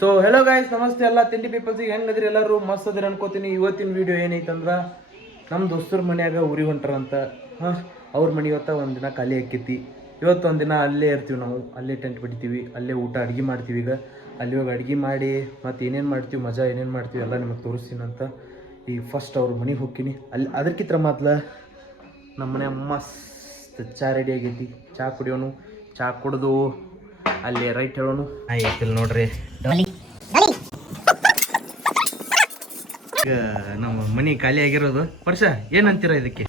So hello guys, ನಮಸ್ತೆ ಎಲ್ಲ ತಿಂಡಿ ಪೀಪಲ್ಸಿಗೆ. ಹೆಂಗದ್ರಿ ಎಲ್ಲರೂ? ಮಸ್ತ್ ಅದಿರ ಅನ್ಕೋತೀನಿ. ಇವತ್ತಿನ ವಿಡಿಯೋ ಏನೈತಂದ್ರೆ ನಮ್ಮ ದೋಸ್ತರ ಮನ್ಯಾಗ ಊರಿಗೆ ಹೊಂಟಾರಂತ. ಅವ್ರ ಮನೆ ಇವತ್ತು ಒಂದಿನ ಖಾಲಿ ಆಕೈತಿ. ಇವತ್ತು ಒಂದಿನ ಅಲ್ಲೇ ಇರ್ತೀವಿ ನಾವು. ಅಲ್ಲೇ ಟೆಂಟ್ ಬಿಡ್ತೀವಿ, ಅಲ್ಲೇ ಊಟ ಅಡುಗೆ ಮಾಡ್ತೀವಿ. ಈಗ ಅಲ್ಲಿ ಹೋಗಿ ಅಡುಗೆ ಮಾಡಿ ಮತ್ತು ಏನೇನು ಮಾಡ್ತೀವಿ, ಮಜಾ ಏನೇನು ಮಾಡ್ತೀವಿ ಎಲ್ಲ ನಿಮಗೆ ತೋರಿಸ್ತೀನಂತ. ಈಗ ಫಸ್ಟ್ ಅವ್ರ ಮನೆಗೆ ಹೋಗ್ತೀನಿ. ಅಲ್ಲಿ ಅದಕ್ಕಿಂತ ಮೊದಲು ನಮ್ಮ ಮನೆ ಮಸ್ತ್ ಚಾ ರೆಡಿ ಆಗೈತಿ. ಚಾ ಕುಡಿಯೋನು. ಚಾ ಕುಡಿದು ಅಲ್ಲಿ ರೈಟ್ ಹೇಳೋನು. ಆಯ್ತಿಲ್ಲ ನೋಡ್ರಿ, ಈಗ ನಮ್ಮ ಮನೆ ಖಾಲಿ ಆಗಿರೋದು. ವರ್ಷ ಏನಂತೀರ ಇದಕ್ಕೆ?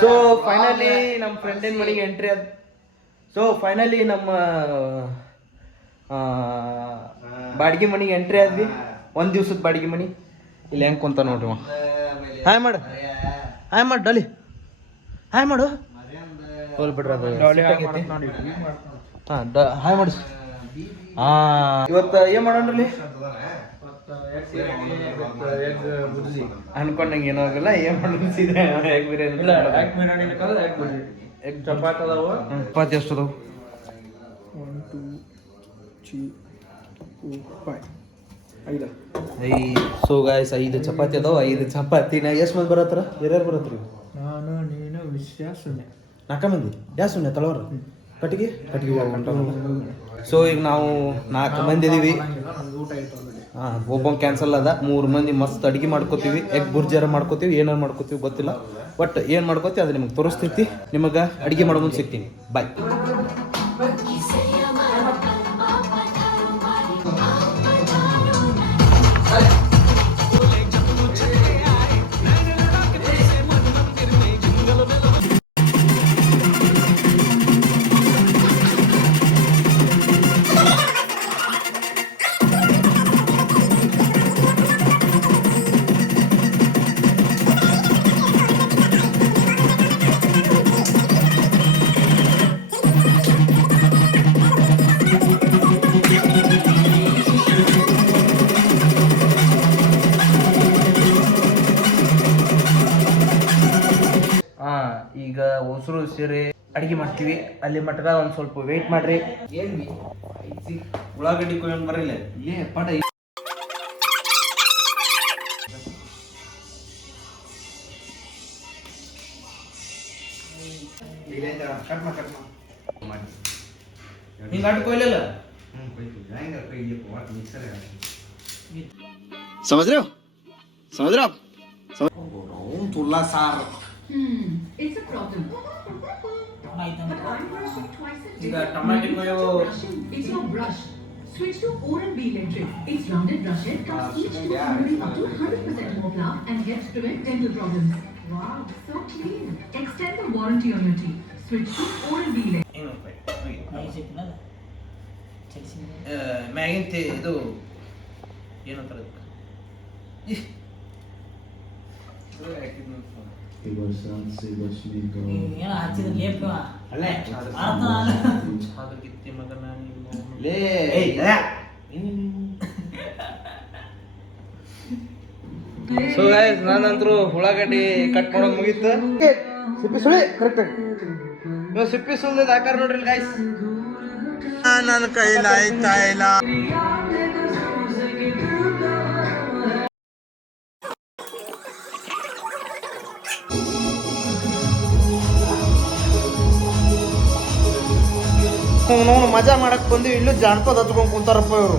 ಸೊ ಫೈನಲಿ ನಮ್ಮ ಫ್ರೆಂಡಿನ ಮನೆಗೆ ಎಂಟ್ರಿ ಆದ. ಸೊ ಫೈನಲಿ ನಮ್ಮ ಬಾಡಿಗೆ ಮನೆಗೆ ಎಂಟ್ರಿ ಆದ್ವಿ. ಒಂದು ದಿವ್ಸದ ಬಾಡಿಗೆ ಮನೆ. ಇಲ್ಲಿ ಹೆಂಗೆ ಕುಂತ ನೋಡ್ರಿ. ಹಾಯ್ ಮಾಡು, ಹಾಯ್ ಮಾಡು ಡಾಲಿ, ಹಾಯ್ ಮಾಡು. ಹೋಲ್ ಬಿಡ್ರಿ, ಅದು ಹಾಂ ಹಾಯ್ ಮಾಡಿ. ಇವತ್ತು ಏನು ಮಾಡೋಣ್ರಿ? ಅನ್ಕೊಂಡಂಗೆ ಏನೋ ಆಗಲ್ಲ. ಏನು ಮಾಡೋಣ ಸೀದಾ ಎಗ್ ಬಿರಿಯಾನಿ. ಚಪಾತಿ ಎಷ್ಟು ಅದಾವು? 1 2 3 4 5. ಸೊ ಗಾಯ್ಸ್, 5 ಚಪಾತಿ ಅದಾವ. 5 ಚಪಾತಿನ ಎಷ್ಟು ಮಂದಿ ಬರತ್ತಾರ? ಯಾರ್ಯಾರು ಬರತ್ರಿ? ನಾನು, ನೀನು, ವಿಷಯ, ಶೂನ್ಯ. 4 ಮಂದಿ. ಯಾವ ಶೂನ್ಯ ತಳವ್ರ ಕಟ್ಟಿಗೆ ಸೊ ಈಗ ನಾವು 4 ಮಂದಿ ಇದೀವಿ. ಹಾಂ, ಒಬ್ಬ ಕ್ಯಾನ್ಸಲ್ ಅದ. 3 ಮಂದಿ ಮಸ್ತ್ ಅಡುಗೆ ಮಾಡ್ಕೋತೀವಿ. ಎಗ್ ಬುರ್ಜಾರ ಮಾಡ್ಕೋತೀವಿ, ಏನಾರು ಮಾಡ್ಕೋತೀವಿ ಗೊತ್ತಿಲ್ಲ. ಬಟ್ ಏನು ಮಾಡ್ಕೋತೀವಿ ಅದು ನಿಮ್ಗೆ ತೋರಿಸ್ತೈತಿ. ನಿಮಗೆ ಅಡುಗೆ ಮಾಡೋ ಮುಂದೆ ಸಿಗ್ತೀನಿ. ಬಾಯ್. ಈಗ ಹೊಸರು ಸೇರಿ ಅಡುಗೆ ಮಾಡ್ತೀವಿ. ಅಲ್ಲಿ ಮಟ್ಟ ಒಂದು ಸ್ವಲ್ಪ ವೆಯ್ಟ್ ಮಾಡ್ರಿ. ಏನು ಉಳ್ಳಾಗಡ್ಡಿ ಕೊಯ್ಯಂಗೆ ಬರಲ್ಲ ಏ ಪಟ. ಹಿಂಗೆ ಅಡ್ಡು ಕೊಯ್ಲಿಲ್ಲ. समझ रहे हो? समझ रहे हो आप? तुला सार It's a problem. ಈಗ tomato ಕೊಯ್ಯೋ. It's your brush. Switch to Oral-B Electric. Its rounded brush head comes each to removing up to 100% more plaque and helps prevent dental problems. Wow, so clean. Extend the warranty on your teeth. Switch to Oral-B Electric. ಮ್ಯಾಗಿಂತ ಇದು ಏನಂತಾರ? So guys, ನಾನಂತರೂ ಉಳ್ಳಾಗಡ್ಡಿ cut ಮಾಡೋದು ಮುಗೀತು. ಸಿಪ್ಪಿ ಸುಳಿ correct ನೀವು ಸಿಪ್ಪಿ ಸುಳ್ದ ಆಕಾರ ನೋಡ್ರಿ ಗೈಸ್. ನನ್ನ ಕೈಲಾಯ್ತಾ ಇಲ್ಲ. ನಾವು ಮಜಾ ಮಾಡಕ್ ಬಂದಿವಿ. ಇಲ್ಲೂ ಜಾನಪದ ಹಚ್ಕೊಂಡ್ ಕುಂತಾರಪ್ಪ ಇವರು.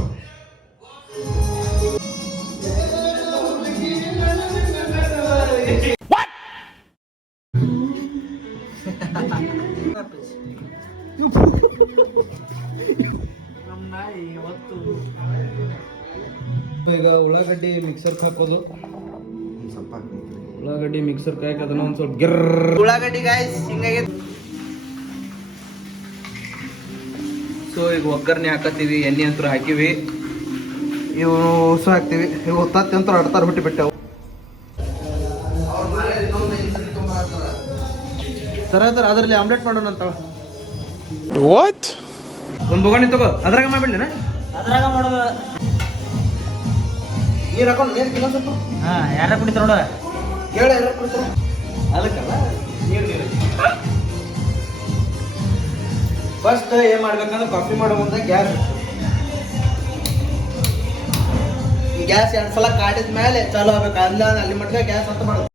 ಈಗ ಉಳ್ಳಾಗಡ್ಡಿ ಮಿಕ್ಸರ್ಗೆ ಹಾಕೋದು. ಉಳ್ಳಾಗಡ್ಡಿ ಮಿಕ್ಸರ್ ಹಾಕಿ ಅದನ್ನ ಒಂದು ಸ್ವಲ್ಪ ಗಿರ್ರ. ಉಳ್ಳಾಗಡ್ಡಿ ಗಾಯ್ಸ್ ಹಿಂಗಾಗಿ. ಸೊ ಈಗ ಒಗ್ಗರಣೆ ಹಾಕತ್ತೀವಿ. ಎಣ್ಣೆ ಅಂತೂ ಹಾಕಿವಿ. ಇವು ಹೊಸ ಹಾಕ್ತೀವಿ. ಈಗ ಹೊತ್ತತ್ತಿ ಅಂತೂ ಆಡ್ತಾರ ಹುಟ್ಟಿ ಬಿಟ್ಟವು. ಸರ ಅದರಲ್ಲಿ ಆಮ್ಲೆಟ್ ಮಾಡೋಣ ಅಂತ. ವಾಟ್? ಒಂದು ಬೊಗಣಿ ತಗೋ, ಅದ್ರಾಗ ಮಾಡ್ಬಿಡ್ಲೇನ? ಅದ್ರಾಗ ಮಾಡೋದು. ನೀರು ಹಾಕೊಂಡು ನೀರು ಕಿಲೋ ಸ್ವಲ್ಪ. ಹಾಂ, ಯಾರ ಕುಡಿತಾರ ನೋಡ ಕೇಳ, ಯಾರು ಕುಡಿತಾರ ಅದಕ್ಕಲ್ಲ ನೀರು. ಫಸ್ಟ್ ಏನು ಮಾಡ್ಬೇಕಂದ್ರೆ ಕಾಫಿ ಮಾಡೋ ಮುಂದೆ ಗ್ಯಾಸ್ ಗ್ಯಾಸ್ 2 ಸಲ ಕಾಡಿದ ಮೇಲೆ ಚಾಲು ಆಗ್ಬೇಕು. ಅಲ್ಲಿ ಮಟ್ಟ ಗ್ಯಾಸ್ ಅಂತ ಮಾಡೋದು.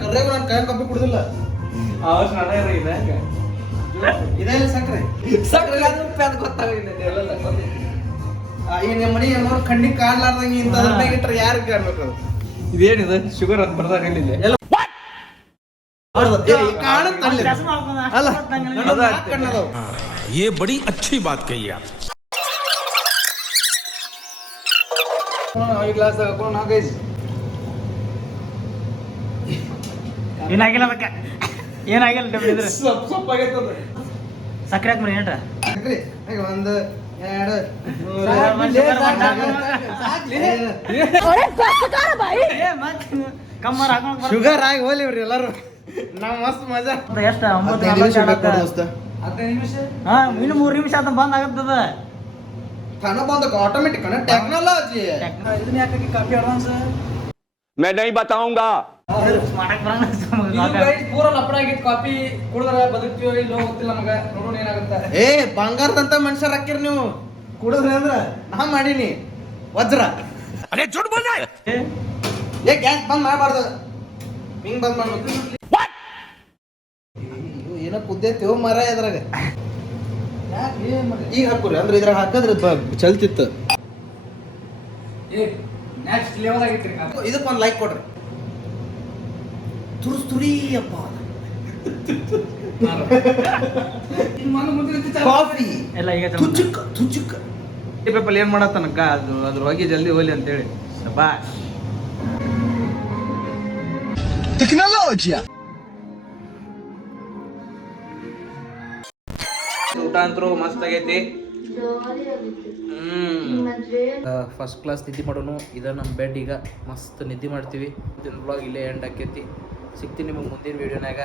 ಕರ್ರೆಗೂ ನಾನು ಕಾಯಿ ಕಾಫಿ ಕುಡುದಿಲ್ಲ. ಇದೆಲ್ಲ ಸಕ್ರೆ ಗೊತ್ತಾಗಿಲ್ಲ. ಈ ನಿಮ್ಮ ಮನಿ ಏನೋ ಕಣ್ಣಿಗೆ ಕಾಣ್ಲಾರ್ದಂಗೆ ಇಂಥದ್ರನ್ನ ಇಟ್ರೆ ಯಾರು ಕಾಣ್ಬೇಕು? ಇದೇನಿದೆ ಶುಗರ್ ಅಂತ ಬರ್ದಾಗ ಎಲ್ಲ ಕಾಣುತ್ತಲ್ಲ ಅಲ್ಲ ಕಣ್ಣದವು. ये बड़ी अच्छी बात कही आप. ಈ ಗ್ಲಾಸ್ ಹಾಕೊಂಡು ನಾಲ್ಕೈದು ಏನಾಗಿಲ್ಲ ಅದಕ್ಕೆ, ಏನಾಗಿಲ್ಲ ಡಬ್ಬಿ ಇದ್ರೆ ಸೊಪ್ಪಾಗೈತದ. ಸಕ್ಕರೆ ಹಾಕ್ರಿ ಏನ್ರ ಸಕ್ರೆ ಒಂದು 2 ಕಮ್ಮರ್ ಹಾಕೊಂಡು ಶುಗರ್ ಆಗಿ ಹೋಲಿವ್ರಿ ಎಲ್ಲರೂ. ನಾವ್ ಮಸ್ತ್ ಮಜಾ. ಎಷ್ಟು 9 15 ನಿಮಿಷ ಹಾ ಇನ್ನು 3 ನಿಮಿಷ ಅಂತ ಬಂದ್ ಆಗತ್ತದ. खाना बंद ऑटोमेटिक है ना टेक्नोलॉजी है. ಇದನ್ನ ಯಾಕೆ ಕಾಫಿ ಅಡ್ವಾನ್ಸ್ मैं नहीं बताऊंगा. ಮಾಡಕ್ ಬರಲ್ಲ ಪೂರ ಲಪಡ ಆಗಿತ್ತು. ಕಾಫಿ ಕುಡಿದ್ರೆ ಬದುಕ್ತೀವೋ ಇಲ್ಲೋ ಗೊತ್ತಿಲ್ಲ ನಮಗ. ನೋಡೋಣ ಏನಾಗುತ್ತೆ. ಏ ಬಂಗಾರದಂತ ಮನುಷ್ಯರ್ ಹಾಕಿರ್ ನೀವು ಕುಡಿದ್ರಿ ಅಂದ್ರ ನಾ ಮಾಡೀನಿ ವಜ್ರ. अरे झूठ बोल रहा है. ಏ ಗ್ಯಾಸ್ ಬಂದ್ ಮಾಡಬಾರ್ದು, ಹಿಂಗ್ ಬಂದ್ ಮಾಡ್ಬೇಕು. ಏನೋ ಕುದ್ದೇತಿವ್ ಮರ ಇದ್ರಾಗ. ಈಗ ಹಾಕುರಿ ಅಂದ್ರೆ ಇದ್ರಾಗ ಹಾಕಿದ್ರೆ ಚಲ್ತಿತ್ತು. ನೆಕ್ಸ್ಟ್ ಲೆವೆಲ್ ಆಗಿತ್ತು ಕಾಫಿ. ಇದಕ್ಕೊಂದು ಲೈಕ್ ಕೊಡ್ರಿ. ತುರಿ ಅಪ್ಪ ಕಾಫಿ ಎಲ್ಲ ಈಗ ತುಚುಕ್ ತುಚುಕ್. ಪೇಪರ್ ಏನ್ ಮಾಡತ್ತನಕ್ಕ ಅದ್ರ ಹೋಗಿ ಜಲ್ದಿ ಹೋಲಿ ಅಂತೇಳಿ ಶಬಾಷ್. टेक्नोलॉजी. ಊಟ ಅಂತೂ ಮಸ್ತ್ ಆಗೈತಿ. ಫಸ್ಟ್ ಕ್ಲಾಸ್ ನಿದ್ದೆ ಮಾಡೋನು. ಇದು ನಮ್ಮ ಬೆಡ್. ಈಗ ಮಸ್ತ್ ನಿದ್ದೆ ಮಾಡ್ತೀವಿ. ಬ್ಲಾಗ್ ಇಲ್ಲೇ ಎಂಡ್ ಆಕೈತಿ. ಸಿಗ್ತೀನಿ ನಿಮಗೆ ಮುಂದಿನ ವಿಡಿಯೋನಾಗ.